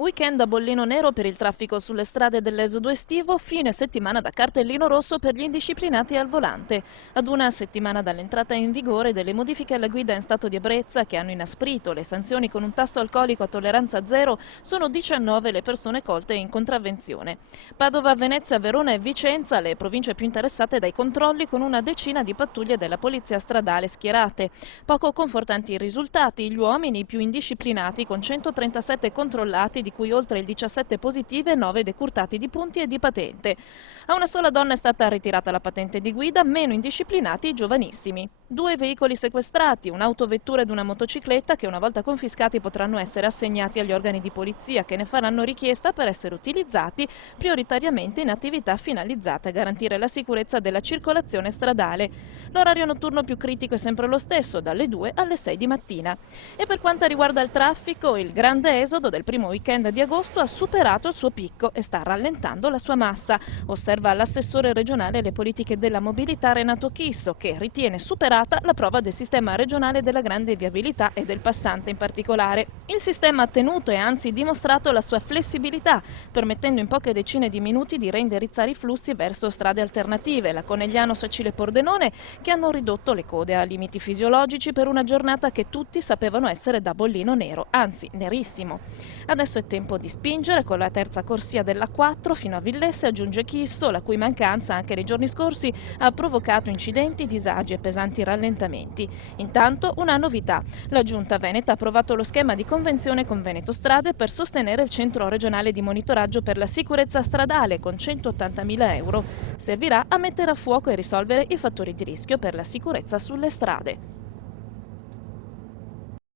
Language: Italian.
Weekend a bollino nero per il traffico sulle strade dell'esodo estivo, fine settimana da cartellino rosso per gli indisciplinati al volante. Ad una settimana dall'entrata in vigore delle modifiche alla guida in stato di ebbrezza che hanno inasprito le sanzioni con un tasso alcolico a tolleranza zero, sono 19 le persone colte in contravvenzione. Padova, Venezia, Verona e Vicenza, le province più interessate dai controlli, con una decina di pattuglie della polizia stradale schierate. Poco confortanti i risultati, gli uomini più indisciplinati con 137 controllati, di cui oltre il 17 positive e 9 decurtati di punti e di patente. A una sola donna è stata ritirata la patente di guida, meno indisciplinati i giovanissimi. 2 veicoli sequestrati, un'autovettura ed una motocicletta che una volta confiscati potranno essere assegnati agli organi di polizia che ne faranno richiesta per essere utilizzati prioritariamente in attività finalizzate a garantire la sicurezza della circolazione stradale. L'orario notturno più critico è sempre lo stesso, dalle 2 alle 6 di mattina. E per quanto riguarda il traffico, il grande esodo del primo weekend di agosto ha superato il suo picco e sta rallentando la sua massa, osserva l'assessore regionale alle politiche della mobilità Renato Chisso, che ritiene superata la prova del sistema regionale della grande viabilità e del passante in particolare. Il sistema ha tenuto e anzi dimostrato la sua flessibilità, permettendo in poche decine di minuti di reindirizzare i flussi verso strade alternative, la Conegliano Sacile Pordenone, che hanno ridotto le code a limiti fisiologici per una giornata che tutti sapevano essere da bollino nero, anzi nerissimo. Adesso è tempo di spingere con la terza corsia della 4 fino a Villesse, aggiunge Chisso, la cui mancanza anche nei giorni scorsi ha provocato incidenti, disagi e pesanti rallentamenti. Intanto una novità: la Giunta Veneta ha approvato lo schema di convenzione con Veneto Strade per sostenere il centro regionale di monitoraggio per la sicurezza stradale con 180.000 euro. Servirà a mettere a fuoco e risolvere i fattori di rischio per la sicurezza sulle strade.